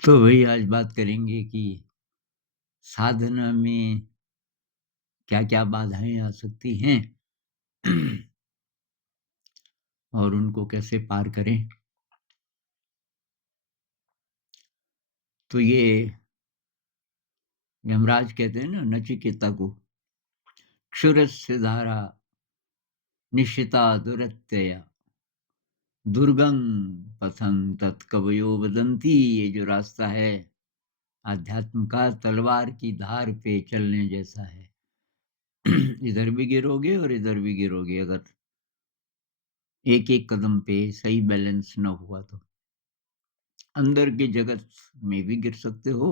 तो वही आज बात करेंगे कि साधना में क्या-क्या बाधाएँ आ सकती हैं और उनको कैसे पार करें। तो ये यमराज कहते हैं ना नचिकेता को, "क्षुरस्य धारा निश्चिता दुरत्यया, दुर्गम पथं तत्कवयो वदन्ति।" ये जो रास्ता है आध्यात्म का, तलवार की धार पे चलने जैसा है। इधर भी गिरोगे और इधर भी गिरोगे अगर एक-एक कदम पे सही बैलेंस ना हुआ तो। अंदर के जगत में भी गिर सकते हो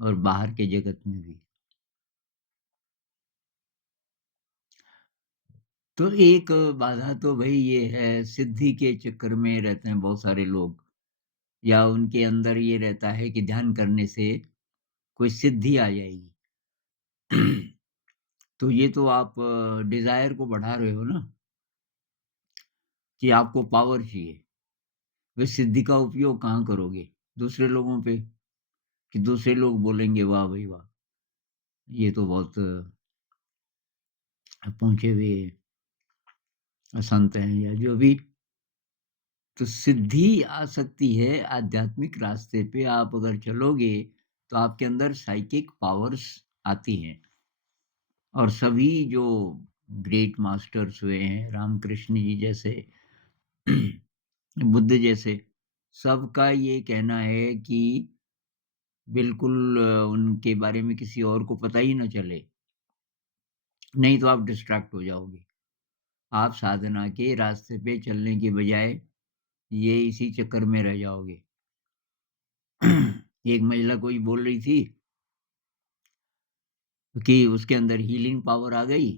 और बाहर के जगत में भी। तो एक बाधा तो भई ये है, सिद्धि के चक्कर में रहते हैं बहुत सारे लोग, या उनके अंदर ये रहता है कि ध्यान करने से कोई सिद्धि आ जाएगी। तो ये तो आप डिज़ायर को बढ़ा रहे हो ना, कि आपको पावर चाहिए। वे सिद्धि का उपयोग कहाँ करोगे? दूसरे लोगों पे, कि दूसरे लोग बोलेंगे वाह भई वाह! ये तो बहुत पहुँचे हुए संत हैं या जो भी। तो सिद्धि आ सकती है आध्यात्मिक रास्ते पे आप अगर चलोगे, तो आपके अंदर साइकिक पावर्स आती हैं। और सभी जो ग्रेट मास्टर्स हुए हैं, रामकृष्ण जी जैसे, बुद्ध जैसे, सबका ये कहना है कि बिल्कुल उनके बारे में किसी और को पता ही ना चले, नहीं तो आप डिस्ट्रैक्ट हो जाओगे। आप साधना के रास्ते पे चलने की बजाय ये इसी चक्कर में रह जाओगे। एक महिला कोई बोल रही थी कि उसके अंदर हीलिंग पावर आ गई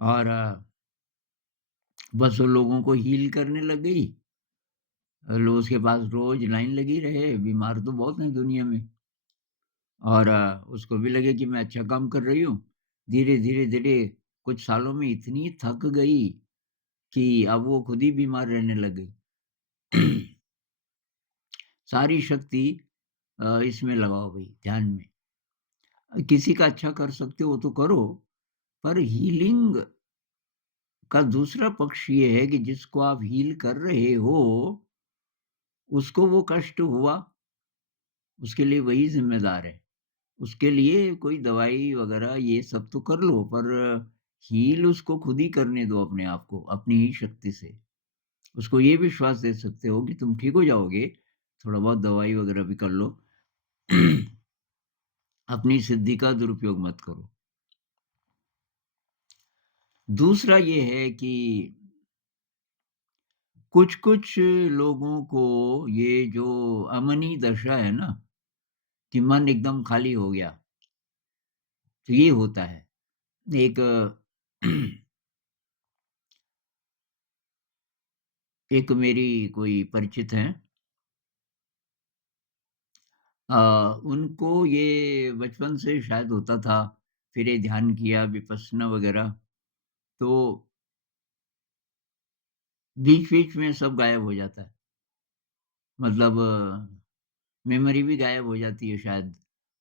और बस वो लोगों को हील करने लग गई। लोग उसके पास रोज लाइन लगी रहे, बीमार तो बहुत हैं दुनिया में। और उसको भी लगे कि मैं अच्छा काम कर रही हूँ। धीरे-धीरे कुछ सालों में इतनी थक गई कि अब वो खुद ही बीमार रहने लग गई। सारी शक्ति इसमें लगाओ भई, ध्यान में। किसी का अच्छा कर सकते हो तो करो, पर हीलिंग का दूसरा पक्ष ये है कि जिसको आप हील कर रहे हो, उसको वो कष्ट हुआ, उसके लिए वही ज़िम्मेदार है। उसके लिए कोई दवाई वगैरह ये सब तो कर लो, पर हील उसको खुद ही करने दो अपने आप को, अपनी ही शक्ति से। उसको ये विश्वास दे सकते हो कि तुम ठीक हो जाओगे, थोड़ा बहुत दवाई वगैरह भी कर लो। अपनी सिद्धि का दुरुपयोग मत करो। दूसरा ये है कि कुछ-कुछ लोगों को ये जो अमनी दशा है ना, कि मन एकदम खाली हो गया, तो ये होता है। एक एक मेरी कोई परिचित हैं, अ, उनको ये बचपन से शायद होता था, फिर ये ध्यान किया विपश्यना वगैरह, तो बीच-बीच में सब गायब हो जाता है। मतलब मेमोरी भी गायब हो जाती है शायद,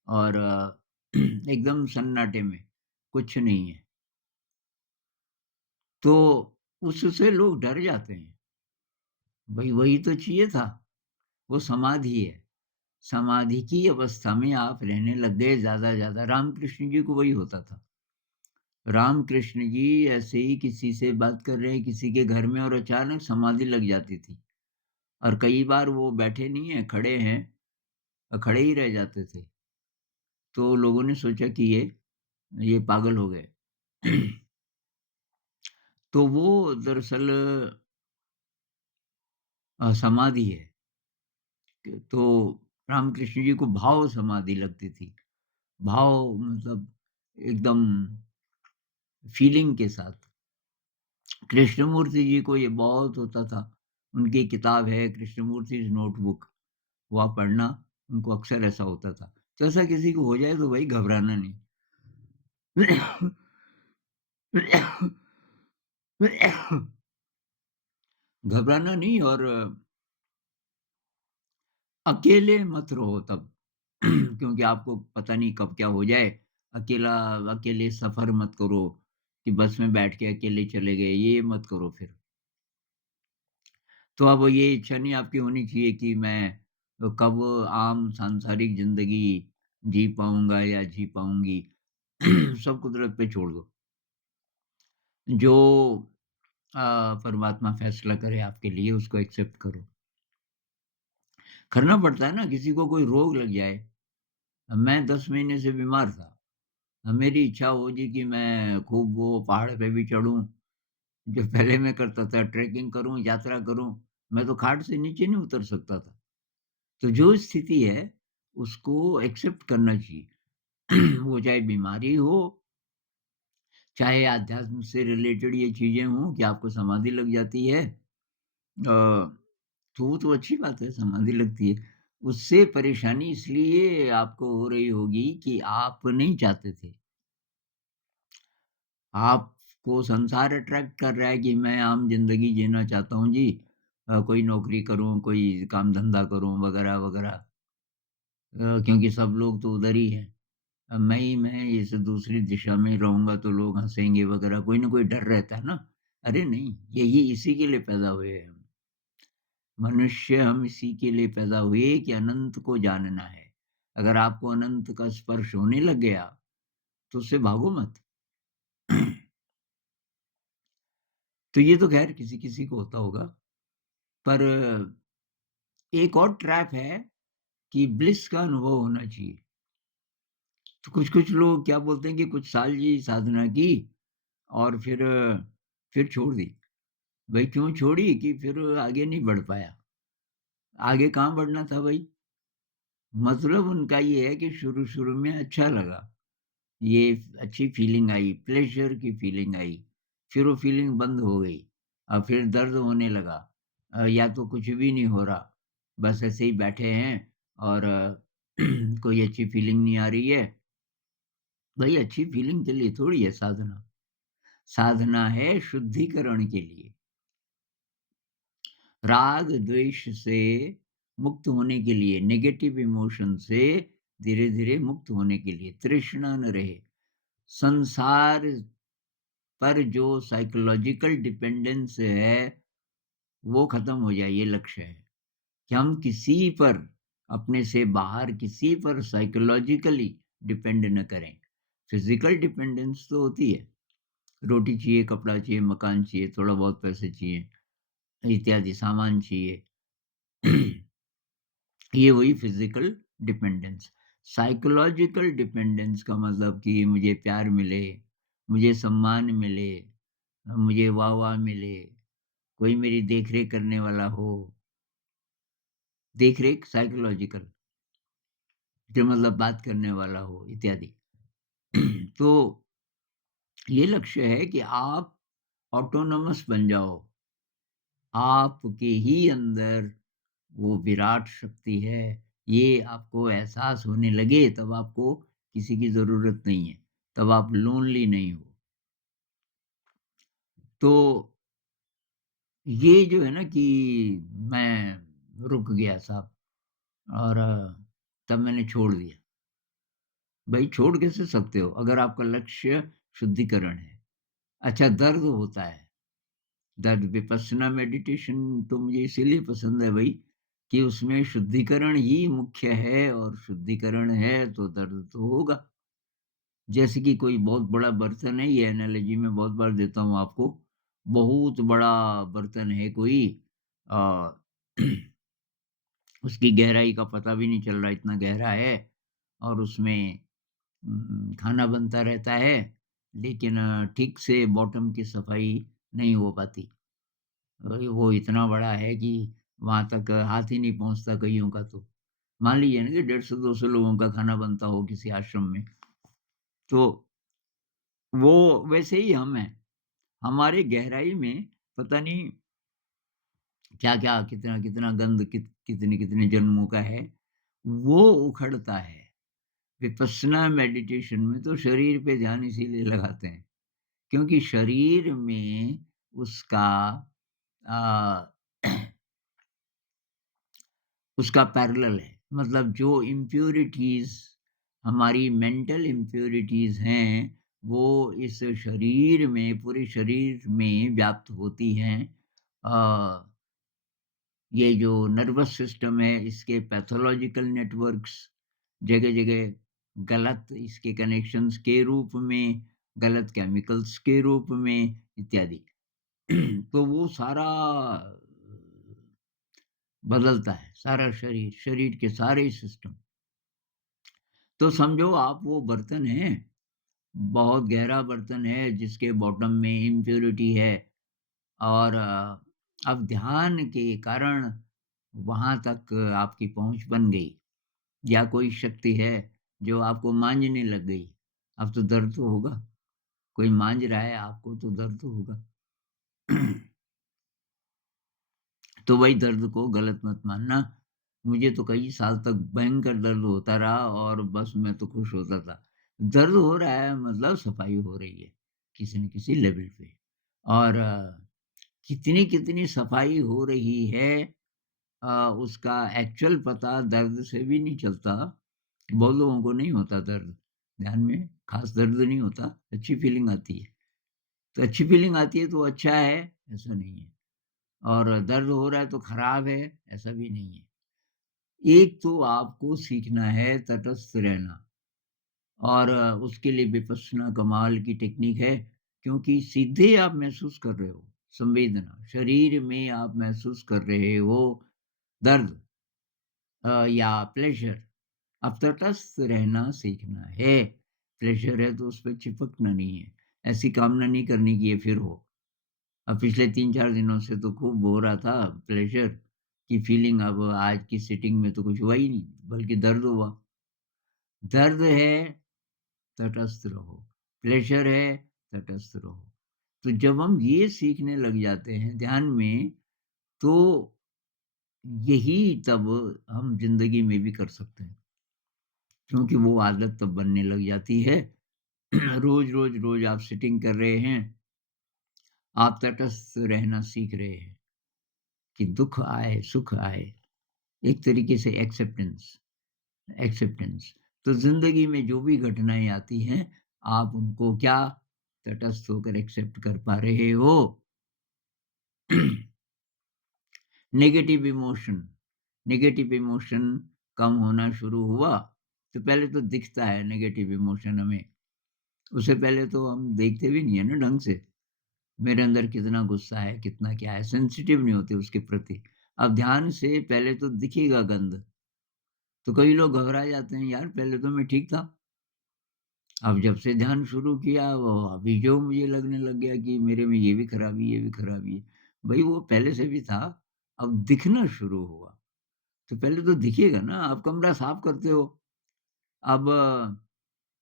और एकदम सन्नाटे में, कुछ नहीं है। तो उससे लोग डर जाते हैं। भई वही तो चाहिए था, वो समाधि है। समाधि की अवस्था में आप रहने लग गए ज़्यादा-ज़्यादा। रामकृष्ण जी को वही होता था। रामकृष्ण जी ऐसे ही किसी से बात कर रहे हैं किसी के घर में, और अचानक समाधि लग जाती थी। और कई बार वो बैठे नहीं हैं, खड़े हैं, खड़े ही रह जाते थे। तो लोगों ने सोचा कि ये पागल हो गए। तो वो दरअसल समाधि है। तो रामकृष्ण जी को भाव समाधि लगती थी। भाव मतलब एकदम फीलिंग के साथ। कृष्णमूर्ति जी को ये बहुत होता था। उनकी किताब है कृष्णमूर्तिज़ नोटबुक, वो आप पढ़ना, उनको अक्सर ऐसा होता था। तो ऐसा किसी को हो जाए तो भई घबराना नहीं। घबराना नहीं, और अकेले मत रहो तब क्योंकि आपको पता नहीं कब क्या हो जाए। अकेला अकेले सफ़र मत करो कि बस में बैठ के अकेले चले गए, ये मत करो फिर। तो अब ये इच्छा नहीं आपकी होनी चाहिए कि मैं कब आम सांसारिक ज़िंदगी जी पाऊँगा या जी पाऊँगी। सब कुदरत पे छोड़ दो। जो परमात्मा फ़ैसला करे आपके लिए उसको एक्सेप्ट करो। करना पड़ता है ना, किसी को कोई रोग लग जाए। अब मैं 10 महीने से बीमार था। अब मेरी इच्छा हो जी कि मैं खूब वो पहाड़ पे भी चढ़ूँ, जो पहले मैं करता था, ट्रैकिंग करूँ, यात्रा करूँ। मैं तो खाट से नीचे नहीं उतर सकता था। तो जो स्थिति है, उसको एक्सेप्ट करना चाहिए। वो चाहे बीमारी हो, चाहे अध्यात्म से रिलेटेड ये चीज़ें हों कि आपको समाधि लग जाती है। तो वो तो अच्छी बात है, समाधि लगती है। उससे परेशानी इसलिए आपको हो रही होगी कि आप नहीं चाहते थे। आपको संसार अट्रैक्ट कर रहा है कि मैं आम ज़िंदगी जीना चाहता हूँ जी। कोई नौकरी करूँ, कोई काम-धंधा करूँ वगैरह-वगैरह। क्योंकि सब लोग तो उधर ही हैं। अब मैं इस दूसरी दिशा में रहूँगा तो लोग हँसेंगे वगैरह, कोई न कोई डर रहता है ना। अरे नहीं, यही इसी के लिए पैदा हुए हैं हम। मनुष्य हम इसी के लिए पैदा हुए कि अनंत को जानना है। अगर आपको अनंत का स्पर्श होने लग गया, तो उससे भागो मत। तो ये तो ख़ैर किसी-किसी को होता होगा। पर एक और ट्रैप है कि ब्लिस का अनुभव होना चाहिए। तो कुछ-कुछ लोग क्या बोलते हैं कि कुछ साल जी साधना की और फिर छोड़ दी। भई क्यों छोड़ी कि फिर आगे नहीं बढ़ पाया। आगे कहाँ बढ़ना था भई? मतलब उनका ये है कि शुरू-शुरू में अच्छा लगा। ये अच्छी फीलिंग आई, प्लेज़र की फीलिंग आई। फिर वो फीलिंग बंद हो गई। फिर दर्द होने लगा। या तो कुछ भी नहीं हो रहा, बस ऐसे ही बैठे हैं और कोई अच्छी फीलिंग नहीं आ रही है। भई अच्छी फीलिंग के लिए थोड़ी है साधना। साधना है शुद्धिकरण के लिए। राग द्वेष से मुक्त होने के लिए, नेगेटिव इमोशन से धीरे-धीरे मुक्त होने के लिए, तृष्णा न रहे। संसार पर जो साइकोलॉजिकल डिपेंडेंस है, वो खत्म हो जाए, ये लक्ष्य है। कि हम किसी पर अपने से बाहर किसी पर साइकोलॉजिकली डिपेंड न करें। फिज़िकल डिपेंडेंस तो होती है, रोटी चाहिए, कपड़ा चाहिए, मकान चाहिए, थोड़ा बहुत पैसे चाहिए, इत्यादि सामान चाहिए। ये वही फिज़िकल डिपेंडेंस। साइकोलॉजिकल डिपेंडेंस का मतलब कि मुझे प्यार मिले, मुझे सम्मान मिले, मुझे वाह-वाह मिले, कोई मेरी देख-रेख करने वाला हो, देख-रेख साइकोलॉजिकल जो मतलब बात करने वाला हो इत्यादि। तो ये लक्ष्य है कि आप ऑटोनॉमस बन जाओ। आपके ही अंदर वो विराट शक्ति है, ये आपको एहसास होने लगे तब आपको किसी की ज़रूरत नहीं है, तब आप लोनली नहीं हो। तो ये जो है ना कि मैं रुक गया साहब और तब मैंने छोड़ दिया। भई छोड़ कैसे सकते हो अगर आपका लक्ष्य शुद्धिकरण है। अच्छा दर्द होता है, दर्द विपस्सना मेडिटेशन तो मुझे इसीलिए पसंद है भई कि उसमें शुद्धिकरण ही मुख्य है और शुद्धिकरण है तो दर्द तो होगा। जैसे कि कोई बहुत बड़ा बर्तन है, ये एनालॉजी मैं बहुत बार देता हूँ आपको। बहुत बड़ा बर्तन है कोई अ, उसकी गहराई का पता भी नहीं चल रहा इतना गहरा है और उसमें खाना बनता रहता है, लेकिन ठीक से बॉटम की सफाई नहीं हो पाती। वो इतना बड़ा है कि वहाँ तक हाथ ही नहीं पहुँचता कइयों का तो। मान लीजिए ना कि 150-200 लोगों का खाना बनता हो किसी आश्रम में, तो वो वैसे ही हम हैं। हमारे गहराई में पता नहीं क्या-क्या, कितना-कितना गंध कितने-कितने जन्मों का है, वो उखड़ता है। विपस्सना मेडिटेशन में तो शरीर पे ध्यान इसीलिए लगाते हैं, क्योंकि शरीर में उसका अ, उसका पैरेलल है। मतलब जो इम्प्यूरिटीज़ हमारी मेंटल इम्प्यूरिटीज़ हैं, वो इस शरीर में पूरे शरीर में व्याप्त होती हैं। अ, ये जो नर्वस सिस्टम है इसके पैथोलॉजिकल नेटवर्क्स जगह-जगह गलत इसके कनेक्शंस के रूप में, गलत केमिकल्स के रूप में इत्यादि। तो वो सारा बदलता है, सारा शरीर, शरीर के सारे सिस्टम। तो समझो आप वो बर्तन हैं, बहुत गहरा बर्तन है जिसके बॉटम में इम्प्यूरिटी है और अब ध्यान के कारण वहाँ तक आपकी पहुँच बन गई या कोई शक्ति है जो आपको मांझने लग गई। अब तो दर्द तो होगा, कोई मांझ रहा है आपको तो दर्द तो होगा। तो वही दर्द को गलत मत मानना। मुझे तो कई साल तक भयंकर दर्द होता रहा और बस मैं तो खुश होता था। दर्द हो रहा है मतलब सफाई हो रही है, किसी न किसी लेवल पे। और कितनी-कितनी सफाई हो रही है उसका एक्चुअल पता दर्द से भी नहीं चलता। बहुत लोगों को नहीं होता दर्द, ध्यान में ख़ास दर्द नहीं होता, अच्छी फीलिंग आती है। तो अच्छी फीलिंग आती है तो अच्छा है, ऐसा नहीं है। और दर्द हो रहा है तो खराब है, ऐसा भी नहीं है। एक तो आपको सीखना है तटस्थ रहना और उसके लिए विपश्यना कमाल की टेक्निक है क्योंकि सीधे आप महसूस कर रहे हो संवेदना, शरीर में आप महसूस कर रहे हो दर्द या प्लेज़र। अब तटस्थ रहना सीखना है। प्लेज़र है तो उस पे चिपकना नहीं है। ऐसी कामना नहीं करनी कि ये फिर हो। अब पिछले 3-4 दिनों से तो खूब हो रहा था प्लेज़र की फीलिंग अब आज की सिटिंग में तो कुछ हुआ ही नहीं, बल्कि दर्द हुआ। दर्द है, तटस्थ रहो, प्लेज़र है, तटस्थ रहो। तो जब हम ये सीखने लग जाते हैं ध्यान में, तो यही तब हम ज़िंदगी में भी कर सकते हैं, क्योंकि वो आदत तब बनने लग जाती है। रोज़ आप सिटिंग कर रहे हैं, आप तटस्थ रहना सीख रहे हैं कि दुःख आए, सुख आए, एक तरीके से एक्सेप्टेंस एक्सेप्टेंस। तो ज़िंदगी में जो भी घटनाएँ आती हैं, आप उनको क्या तटस्थ होकर एक्सेप्ट कर पा रहे हो। नेगेटिव इमोशन नेगेटिव इमोशन कम होना शुरू हुआ, तो पहले तो दिखता है नेगेटिव इमोशन हमें, उससे पहले तो हम देखते भी नहीं है ना ढंग से। मेरे अंदर कितना गुस्सा है, कितना क्या है, सेंसिटिव नहीं होते उसके प्रति। अब ध्यान से पहले तो दिखेगा गंध, तो कई लोग घबरा जाते हैं, यार पहले तो मैं ठीक था। अब जब से ध्यान शुरू किया वो अभी जो मुझे लगने लग गया कि मेरे में ये भी खराबी, ये भी खराबी है। भई वो पहले से भी था, अब दिखना शुरू हुआ। तो पहले तो दिखेगा ना, आप कमरा साफ करते हो, अब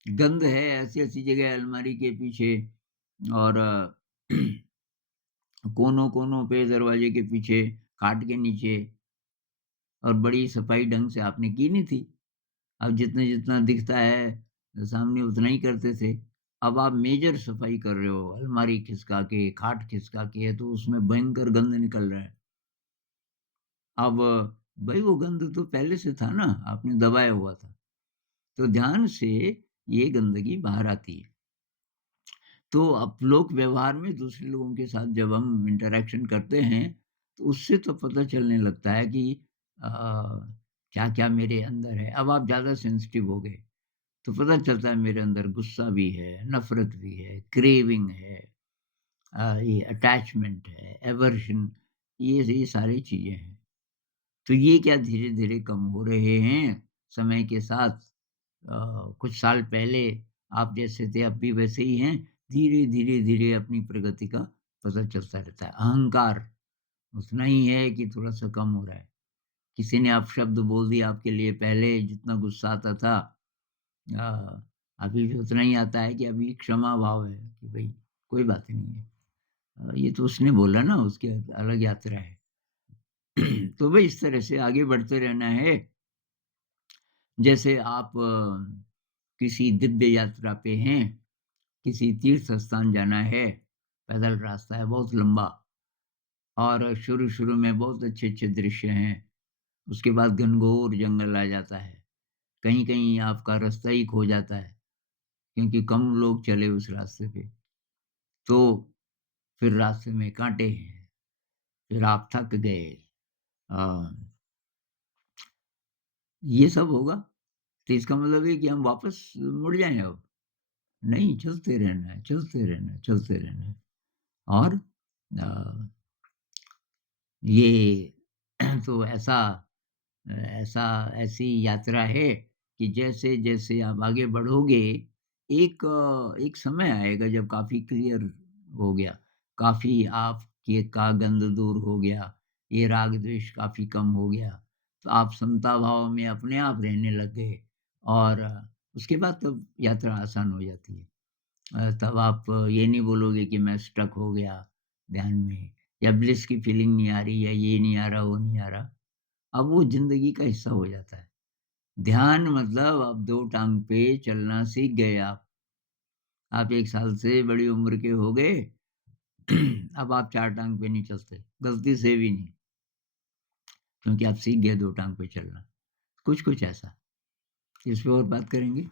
गंध है ऐसी-ऐसी जगह अलमारी के पीछे और कोनों-कोनों पे दरवाजे के पीछे, खाट के नीचे और बड़ी सफाई ढंग से आपने की नहीं थी। अब जितना-जितना दिखता है सामने उतना ही करते थे। अब आप मेजर सफाई कर रहे हो, अलमारी खिसका के, खाट खिसका के, तो उसमें भयंकर गंध निकल रहा है। अब भई वो गंध तो पहले से था ना, आपने दबाया हुआ था। तो ध्यान से ये गंदगी बाहर आती है। तो अब लोक व्यवहार में दूसरे लोगों के साथ जब हम इंटरैक्शन करते हैं, तो उससे तो पता चलने लगता है कि अ, क्या-क्या मेरे अंदर है। अब आप ज़्यादा सेंसिटिव हो गए, तो पता चलता है मेरे अंदर गुस्सा भी है, नफ़रत भी है, क्रेविंग है ये अटैचमेंट है, एवर्शन ये सारी चीज़ें हैं। तो ये क्या धीरे-धीरे कम हो रहे हैं समय के साथ। कुछ साल पहले आप जैसे थे अब भी वैसे ही हैं। धीरे-धीरे अपनी प्रगति का पता चलता रहता है। अहंकार उतना ही है कि थोड़ा-सा कम हो रहा है। किसी ने अपशब्द बोल दिया आपके लिए पहले जितना गुस्सा आता था अ, अभी भी उतना ही आता है कि अभी क्षमा भाव है कि भई कोई बात नहीं है। ये तो उसने बोला ना उसकी अलग यात्रा है। तो भई इस तरह से आगे बढ़ते रहना है। जैसे आप किसी दिव्य यात्रा पे हैं, किसी तीर्थ स्थान जाना है, पैदल रास्ता है बहुत लंबा और शुरू-शुरू में बहुत अच्छे-अच्छे दृश्य हैं उसके बाद घनघोर जंगल आ जाता है। कहीं-कहीं आपका रास्ता ही खो जाता है, क्योंकि कम लोग चले उस रास्ते पे। तो फिर रास्ते में कांटे हैं, फिर आप थक गए। अ, ये सब होगा, तो इसका मतलब है कि हम वापस मुड़ जाएँ अब? नहीं, चलते रहना है, चलते रहना है, चलते रहना है। और अ, ये तो ऐसा ऐसी यात्रा है कि जैसे-जैसे आप आगे बढ़ोगे, एक समय आएगा जब काफ़ी क्लियर हो गया, काफ़ी आपके का गंध दूर हो गया, ये राग-द्वेष काफ़ी कम हो गया, तो आप समता भाव में अपने आप रहने लग गए और उसके बाद तब यात्रा आसान हो जाती है। तब आप ये नहीं बोलोगे कि मैं स्टक हो गया ध्यान में या ब्लिस की फीलिंग नहीं आ रही या ये नहीं आ रहा, वो नहीं आ रहा। अब वो ज़िंदगी का हिस्सा हो जाता है। ध्यान मतलब अब 2 टाँग पे चलना सीख गए आप। आप 1 साल से बड़ी उम्र के हो गए, अब आप 4 टाँग पे नहीं चलते, गलती से भी नहीं, क्योंकि आप सीख गए 2 टाँग पे चलना। कुछ-कुछ ऐसा। इस पे और बात करेंगे?